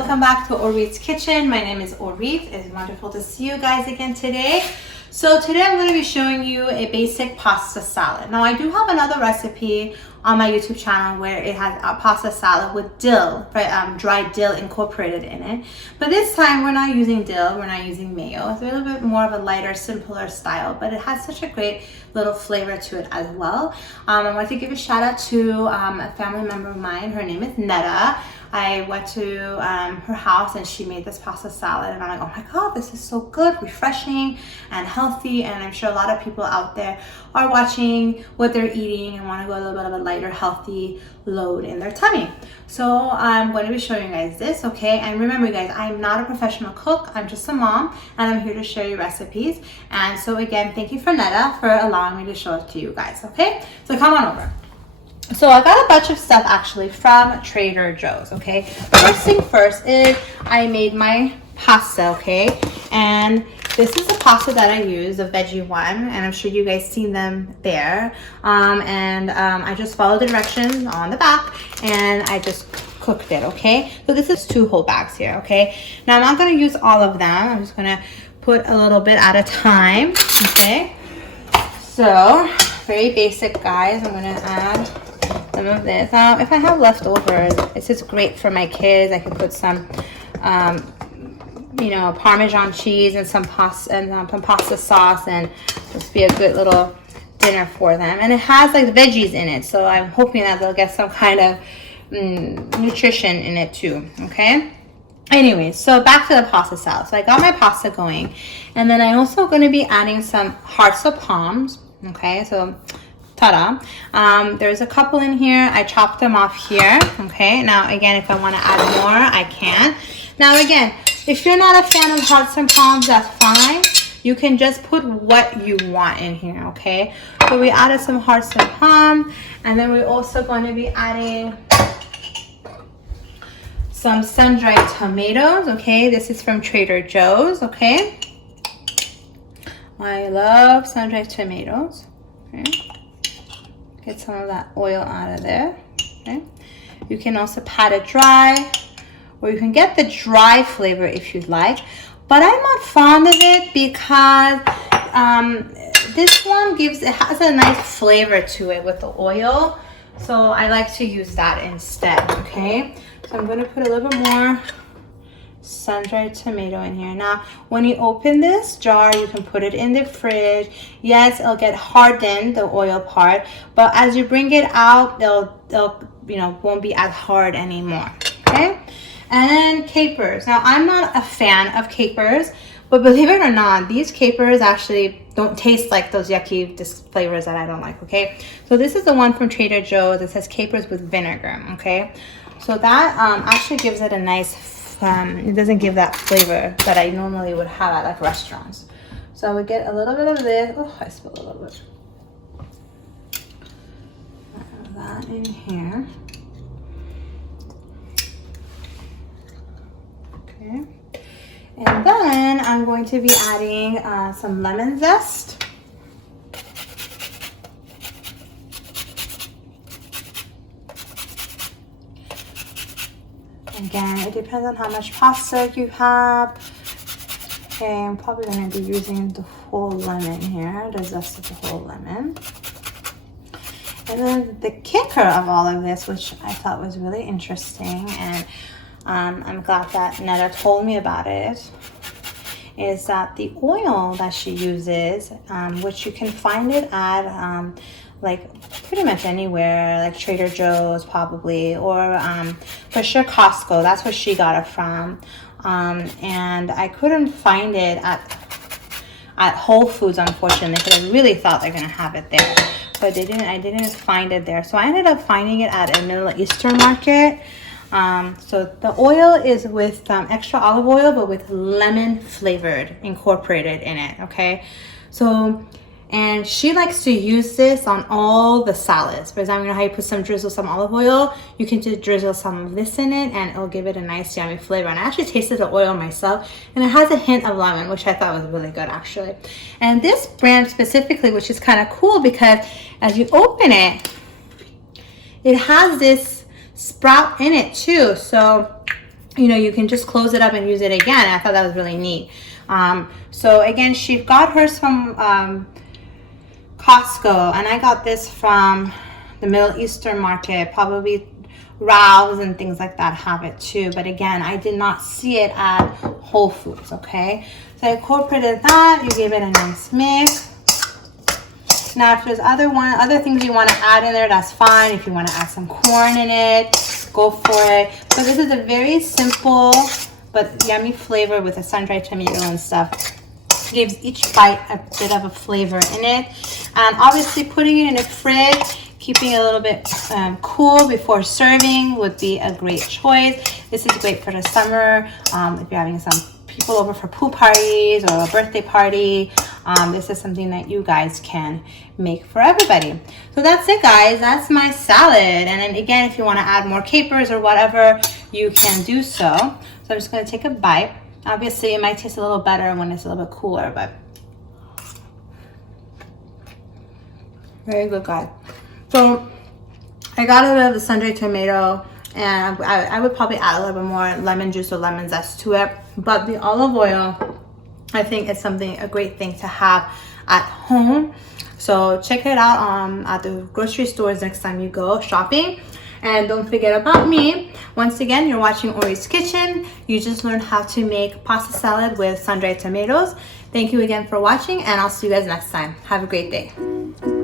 welcome back to Orit's Kitchen. My name is Orit. It's wonderful to see you guys again today. So today I'm going to be showing you a basic pasta salad. Now I do have another recipe on my YouTube channel where it has a pasta salad with dill, dried dill incorporated in it. But this time we're not using dill, we're not using mayo. It's a little bit more of a lighter, simpler style, but it has such a great little flavor to it as well. I want to give a shout out to a family member of mine. Her name is Netta. I went to her house and she made this pasta salad and I'm like, oh my god, this is so good, refreshing and healthy, and I'm sure a lot of people out there are watching what they're eating and want to go a little bit of a lighter, healthy load in their tummy. So I'm going to be showing you guys this, okay? And remember you guys, I'm not a professional cook, I'm just a mom and I'm here to share you recipes. And so again, thank you for Netta for allowing me to show it to you guys, okay? So come on over. So I got a bunch of stuff actually from Trader Joe's, okay? First thing first is I made my pasta, okay? And this is the pasta that I use, the Veggie one, and I'm sure you guys seen them there. I just followed the directions on the back and I just cooked it, okay? So this is 2 whole bags here, okay? Now I'm not gonna use all of them. I'm just gonna put a little bit at a time, okay? So, very basic, guys. I'm gonna add some of this. Now, if I have leftovers, it's just great for my kids. I can put some, Parmesan cheese and some pasta sauce, and just be a good little dinner for them. And it has like veggies in it, so I'm hoping that they'll get some kind of nutrition in it too. Okay. Anyway, so back to the pasta salad. So I got my pasta going, and then I'm also going to be adding some hearts of palms. Okay, so ta-da. There's a couple in here. I chopped them off here. Okay, now again, if I want to add more, I can. Now again, if you're not a fan of hearts and palms, that's fine. You can just put what you want in here, okay? So we added some hearts and palm, and then we're also going to be adding some sun-dried tomatoes, okay? This is from Trader Joe's, okay? I love sun-dried tomatoes, okay? Get some of that oil out of there, okay? You can also pat it dry, or you can get the dry flavor if you'd like. But I'm not fond of it because this one has a nice flavor to it with the oil. So I like to use that instead, okay? So I'm gonna put a little bit more sun-dried tomato in here. Now, when you open this jar, you can put it in the fridge. Yes, it'll get hardened, the oil part, but as you bring it out, they'll won't be as hard anymore, okay? And capers. Now, I'm not a fan of capers, but believe it or not, these capers actually don't taste like those yucky flavors that I don't like, okay? So this is the one from Trader Joe's. It says capers with vinegar, okay? So that actually gives it a nice, it doesn't give that flavor that I normally would have at like restaurants. So I would get a little bit of this. Oh, I spilled a little bit. Add that in here. Okay. And then I'm going to be adding some lemon zest. Again, it depends on how much pasta you have. Okay, I'm probably going to be using the whole lemon here, the zest of the whole lemon. And then the kicker of all of this, which I thought was really interesting, and I'm glad that Netta told me about it, is that the oil that she uses, which you can find it at like pretty much anywhere, like Trader Joe's probably, or for sure Costco. That's where she got it from. And I couldn't find it at Whole Foods, unfortunately, because I really thought they're gonna have it there, but they didn't. I didn't find it there, so I ended up finding it at a Middle Eastern market. So the oil is with extra olive oil, but with lemon flavored incorporated in it, okay? So, and she likes to use this on all the salads. For example, you know how you put some olive oil? You can just drizzle some of this in it and it'll give it a nice yummy flavor. And I actually tasted the oil myself and it has a hint of lemon, which I thought was really good actually. And this brand specifically, which is kind of cool because as you open it, it has this sprout in it too. So you know, you can just close it up and use it again. I thought that was really neat. So again, she got hers from Costco, and I got this from the Middle Eastern market. Probably Ralph's and things like that have it too, but again, I did not see it at Whole Foods. Okay, so I incorporated that. You gave it a nice mix. Now if there's other things you want to add in there, that's fine. If you want to add some corn in it, go for it. But this is a very simple but yummy flavor with a sun-dried tomato and stuff. Gives each bite a bit of a flavor in it. And obviously putting it in the fridge, keeping it a little bit cool before serving would be a great choice. This is great for the summer. If you're having some people over for pool parties or a birthday party, this is something that you guys can make for everybody. So that's it, guys. That's my salad. And then again, if you want to add more capers or whatever, you can do so. So I'm just going to take a bite. Obviously, it might taste a little better when it's a little bit cooler, but very good, guys. So I got a bit of the sun-dried tomato, and I would probably add a little bit more lemon juice or lemon zest to it. But the olive oil, I think, is a great thing to have at home. So check it out at the grocery stores next time you go shopping. And don't forget about me. Once again, you're watching Ori's Kitchen. You just learned how to make pasta salad with sun-dried tomatoes. Thank you again for watching, and I'll see you guys next time. Have a great day.